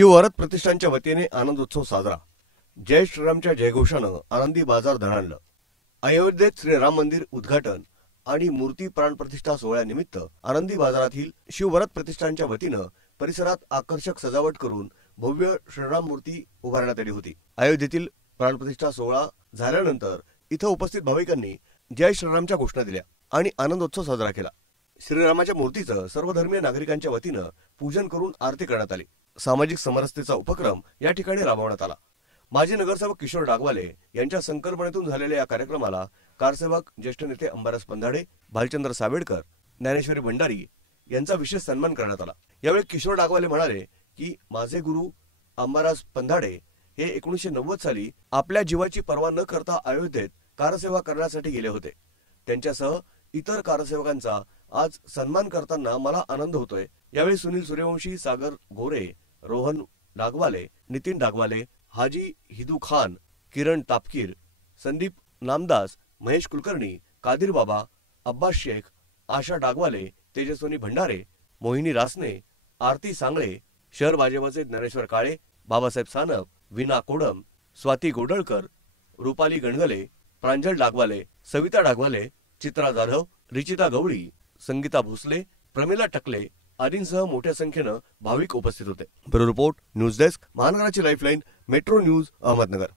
शिवभारत प्रतिष्ठानच्या वतीने आनंदोत्सव साजरा। जय श्रीरामच्या जयघोषानं आनंदी बाजार दणाणलं। अयोध्येत श्रीराम मंदिर उद्घाटन आणि मूर्ती प्राण प्रतिष्ठा सोहळ्यानिमित्त आनंदी बाजारातील शिवभारत प्रतिष्ठानच्या वतीनं परिसरात आकर्षक सजावट करून भव्य श्रीराम मूर्ती उभारण्यात आली होती। अयोध्येतील प्राण प्रतिष्ठा सोहळा झाल्यानंतर इथं उपस्थित भाविकांनी जय श्रीरामच्या घोषणा दिल्या आणि आनंदोत्सव साजरा केला। श्रीरामाच्या मूर्तीचं सर्वधर्मीय नागरिकांच्या वतीनं पूजन करून आरती करण्यात आली। सामाजिक समरसतेचा उपक्रम या ठिकाणी राबवण्यात आला। माजी नगरसेवक किशोर डागवाले यांच्या संकल्पनेतून झालेल्या या कार्यक्रमाला कारसेवक ज्येष्ठ नेते अंबादास पंधाडे, भालचंद्र सावेडकर, ज्ञानेश्वरी भंडारी यांचा विशेष सन्मान करण्यात आला। यावेळी किशोर डागवाले म्हणाले की माझे गुरु अंबादास पंधाडे हे 1990 साली आपल्या जीवाची पर्वा न करता अयोध्येत कारसेवा करण्यासाठी गेले होते। त्यांच्यासह इतर कारसेवकांचा आज सन्मान करताना मला आनंद होतोय। यावेळी सुनील सूर्यवंशी, सागर गोरे, रोहन डागवाले, नितीन डागवाले, हाजी हिदू खान, किरण तापकीर, संदीप नामदास, महेश कुलकर्णी, कादिर बाबा, अब्बास शेख, आशा डागवाले, तेजस्वनी भंडारे, मोहिनी रासने, आरती सांगळे, शहर भाजपचे ज्ञानेश्वर काळे, बाबासाहेब सानप, विना कोडम, स्वाती गोडळकर, रुपाली गणगले, प्रांजल डागवाले, सविता डागवाले, चित्रा जाधव, रिचिता गवळी, संगीता भोसले, प्रमिला टकले आदींसह मोठ्या संख्येनं भाविक उपस्थित होते। ब्युरो रिपोर्ट, न्यूज डेस्क, महानगराची लाईफलाईन, मेट्रो न्यूज, अहमदनगर।